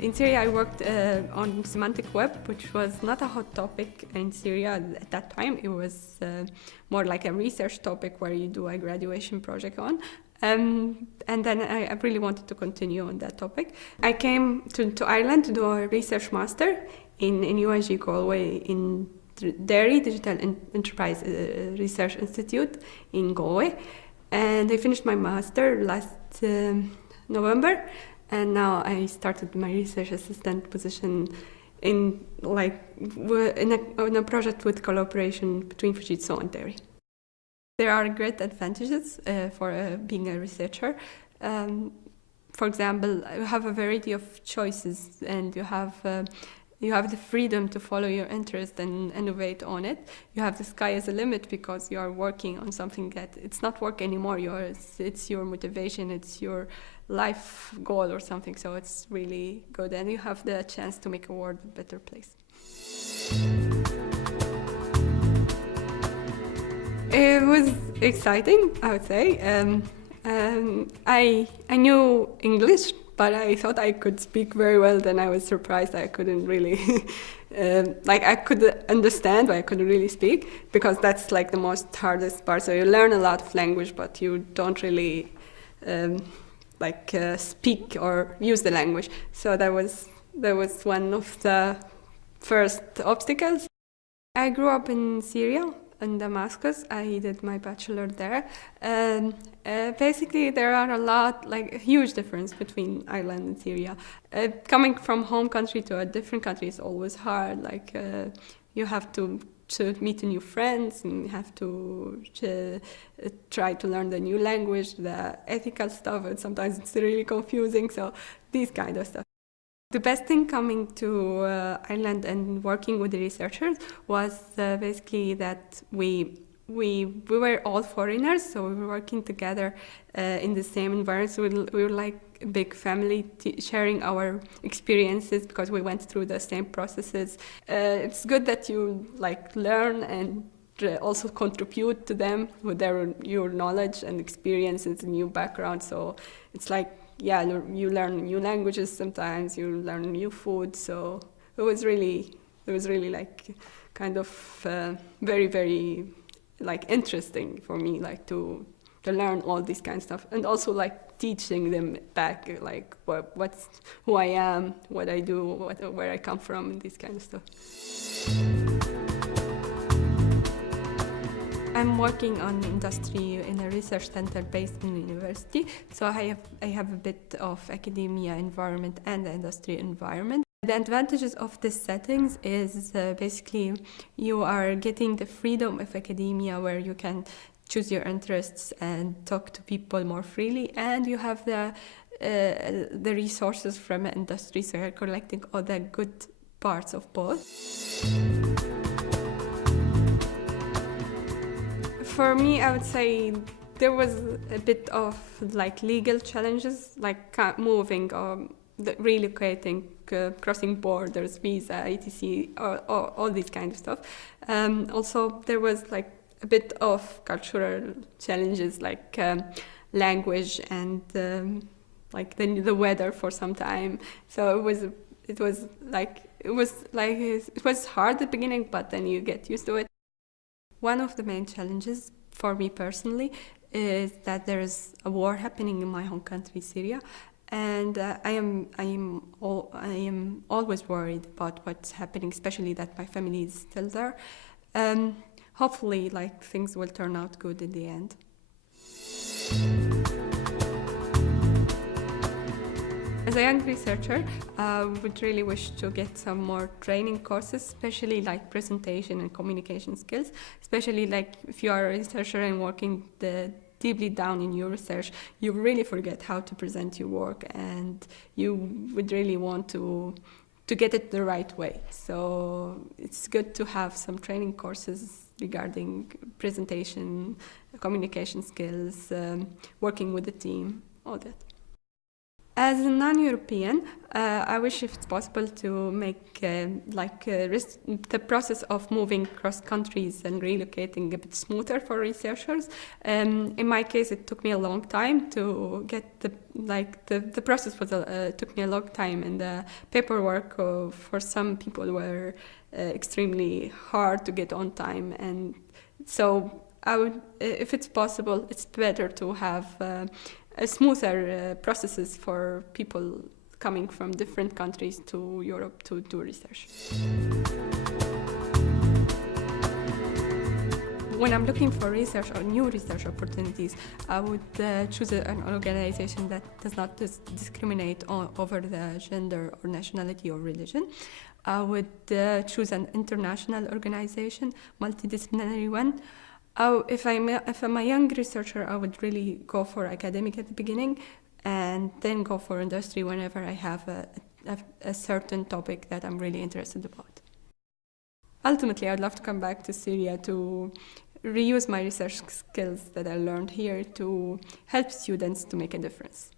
In Syria, I worked on semantic web, which was not a hot topic in Syria at that time. It was more like a research topic where you do a graduation project on. And then I really wanted to continue on that topic. I came to Ireland to do a research master in UNG Galway in DERI, Digital Enterprise Research Institute in Galway. And I finished my master last November. And now I started my research assistant position in a project with collaboration between Fujitsu and DERI. There are great advantages for being a researcher. For example, you have a variety of choices, and you have the freedom to follow your interest and innovate on it. You have the sky as a limit because you are working on something that it's not work anymore. It's your motivation, it's your life goal or something. So it's really good, and you have the chance to make a world a better place. It was exciting, I would say. I knew English, but I thought I could speak very well. Then I was surprised I couldn't really, I could understand, but I couldn't really speak, because that's like the most hardest part. So you learn a lot of language, but you don't really speak or use the language. So that was one of the first obstacles. I grew up in Syria, in Damascus. I did my bachelor there. Basically, there are a huge difference between Ireland and Syria. Coming from home country to a different country is always hard. You have to meet new friends, and you have to try to learn the new language, the ethical stuff, and sometimes it's really confusing. So these kind of stuff. The best thing coming to Ireland and working with the researchers was basically that we were all foreigners, so we were working together in the same environment. So we were like a big family, sharing our experiences because we went through the same processes. It's good that you learn and also contribute to them with your knowledge and experiences and new background. So it's you learn new languages sometimes, you learn new food. So it was really kind of very, very interesting for me, to learn all this kind of stuff, and also teaching them back, what's who I am, what I do, where I come from, and this kind of stuff. I'm working on industry in a research center based in the university, so I have a bit of academia environment and the industry environment. The advantages of these settings is basically you are getting the freedom of academia, where you can choose your interests and talk to people more freely, and you have the resources from the industry, so you're collecting all the good parts of both. For me, I would say there was a bit of legal challenges, moving, relocating, crossing borders, visa, etc., all this kind of stuff. Also, there was a bit of cultural challenges, language and the weather for some time. So it was hard at the beginning, but then you get used to it. One of the main challenges for me personally is that there is a war happening in my home country, Syria, and I am always worried about what's happening, especially that my family is still there. Hopefully, things will turn out good in the end. As a young researcher, I would really wish to get some more training courses, especially presentation and communication skills, especially if you are a researcher and working deeply down in your research, you really forget how to present your work, and you would really want to get it the right way. So it's good to have some training courses regarding presentation, communication skills, working with the team, all that. As a non-European, I wish if it's possible to make the process of moving cross countries and relocating a bit smoother for researchers. In my case, it took me a long time to get the process was took me a long time, and the paperwork for some people were extremely hard to get on time, and so I would, if it's possible, it's better to have smoother processes for people coming from different countries to Europe to do research. When I'm looking for research or new research opportunities, I would choose an organization that does not discriminate over the gender or nationality or religion. I would choose an international organization, multidisciplinary one. If I'm a young researcher, I would really go for academic at the beginning and then go for industry whenever I have a certain topic that I'm really interested about. Ultimately, I'd love to come back to Syria to reuse my research skills that I learned here to help students to make a difference.